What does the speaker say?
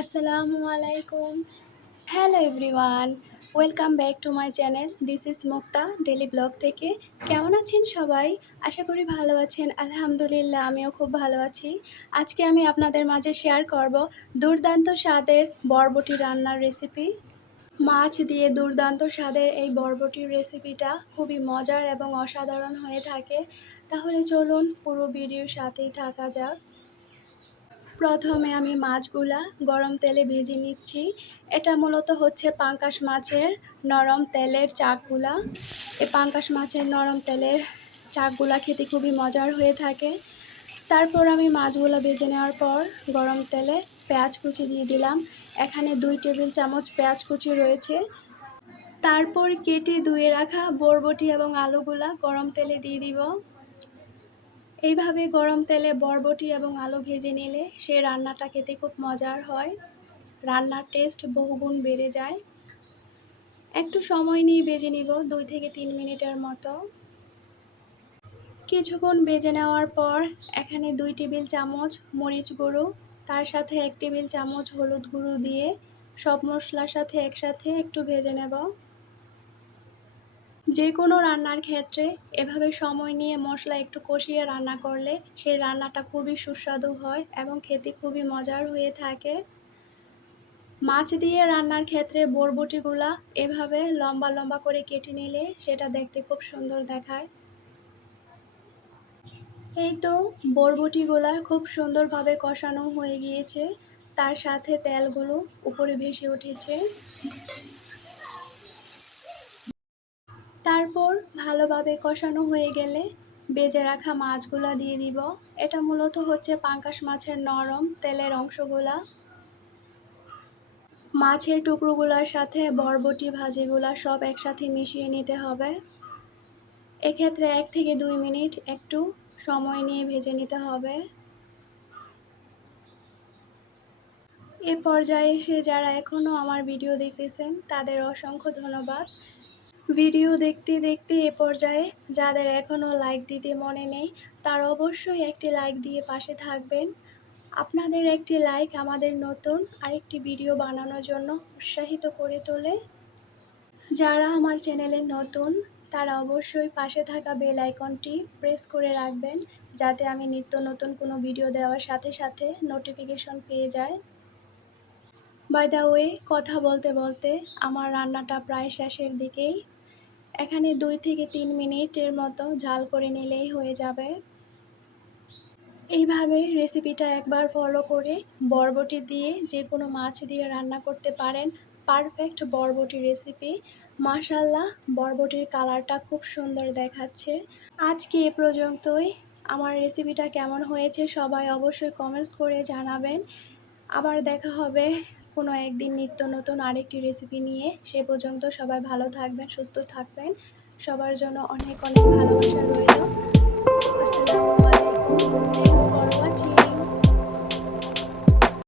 আসসালামু আলাইকুম। Hello everyone welcome back to my channel this is Mukta daily blog থেকে। কেমন আছেন সবাই? আশা করি ভালো আছেন। আলহামদুলিল্লাহ, আমিও খুব ভালো আছি। আজকে আমি আপনাদের মাঝে শেয়ার করব দুর্দান্ত স্বাদের বরবটি রান্নার রেসিপি মাছ দিয়ে দুর্দান্ত স্বাদের এই বরবটির রেসিপিটা খুবই মজার এবং অসাধারণ হয়ে থাকে। তাহলে চলুন পুরো ভিডিওর সাথেই থাকা যাক। প্রথমে আমি মাছগুলা গরম তেলে ভেজে নিচ্ছি। এটা মূলত হচ্ছে পাঙ্কাশ মাছের নরম তেলের চাকগুলা। এই পাঙ্কাশ মাছের নরম তেলের চাকগুলা খেতে খুবই মজার হয়ে থাকে। তারপর আমি মাছগুলো ভেজে নেওয়ার পর গরম তেলে পেঁয়াজ কুচি দিয়ে দিলাম। এখানে দুই টেবিল চামচ পেঁয়াজ কুচি রয়েছে। তারপর কেটে ধুয়ে রাখা বরবটি এবং আলুগুলা গরম তেলে দিয়ে দিব। এইভাবে গরম তেলে বরবটি এবং আলু ভেজে নিলে সে রান্নাটা খেতে খুব মজার হয়। রান্নার টেস্ট বহুগুণ বেড়ে যায়। একটু সময় নিয়ে বেজে নিব দুই থেকে তিন মিনিটের মতো। কিছুক্ষণ বেজে নেওয়ার পর এখানে দুই টেবিল চামচ মরিচ গুঁড়ো, তার সাথে এক টেবিল চামচ হলুদ গুঁড়ো দিয়ে সব মশলার সাথে একসাথে একটু ভেজে নেব। যে কোনো রান্নার ক্ষেত্রে এভাবে সময় নিয়ে মশলা একটু কষিয়ে রান্না করলে সেই রান্নাটা খুবই সুস্বাদু হয় এবং খেতে খুবই মজার হয়ে থাকে। মাছ দিয়ে রান্নার ক্ষেত্রে বরবটিগুলা এভাবে লম্বা লম্বা করে কেটে নিলে সেটা দেখতে খুব সুন্দর দেখায়। এই তো বরবটিগুলা খুব সুন্দরভাবে কষানো হয়ে গিয়েছে। তার সাথে তেলগুলো উপরে ভেসে উঠেছে। তারপর ভালোভাবে কষানো হয়ে গেলে বেজে রাখা মাছগুলা দিয়ে দিব। এটা মূলত হচ্ছে পাঙ্কাশ মাছের নরম তেলের অংশগুলা। মাছের টুকরোগুলোর সাথে বরবটি ভাজিগুলা সব একসাথে মিশিয়ে নিতে হবে। এক্ষেত্রে এক থেকে দুই মিনিট একটু সময় নিয়ে ভেজে নিতে হবে। এ পর্যায়ে এসে যারা এখনও আমার ভিডিও দেখতেছেন, তাদের অসংখ্য ধন্যবাদ। ভিডিও দেখতে দেখতে এ পর্যায়ে যাদের এখনও লাইক দিতে মনে নেই, তার অবশ্যই একটি লাইক দিয়ে পাশে থাকবেন। আপনাদের একটি লাইক আমাদের নতুন আরেকটি ভিডিও বানানোর জন্য উৎসাহিত করে তোলে। যারা আমার চ্যানেলে নতুন, তারা অবশ্যই পাশে থাকা বেল আইকনটি প্রেস করে রাখবেন, যাতে আমি নিত্য নতুন কোনো ভিডিও দেওয়ার সাথে সাথে নোটিফিকেশন পেয়ে যায় বাই দ্য ওয়ে কথা বলতে বলতে আমার রান্নাটা প্রায় শেষের দিকেই। এখানে দুই থেকে তিন মিনিটের মতো ঝাল করে নিলেই হয়ে যাবে। এইভাবে রেসিপিটা একবার ফলো করে বরবটি দিয়ে যে কোনো মাছ দিয়ে রান্না করতে পারেন। পারফেক্ট বরবটি রেসিপি মাশাল্লাহ বরবটির কালারটা খুব সুন্দর দেখাচ্ছে। আজকে এ পর্যন্তই। আমার রেসিপিটা কেমন হয়েছে সবাই অবশ্যই কমেন্টস করে জানাবেন। আবার দেখা হবে কোনো একদিন নিত্য নতুন আরেকটি রেসিপি নিয়ে। সে পর্যন্ত সবাই ভালো থাকবেন, সুস্থ থাকবেন। সবার জন্য অনেক অনেক ভালোবাসা রইল। আসসালামু আলাইকুম।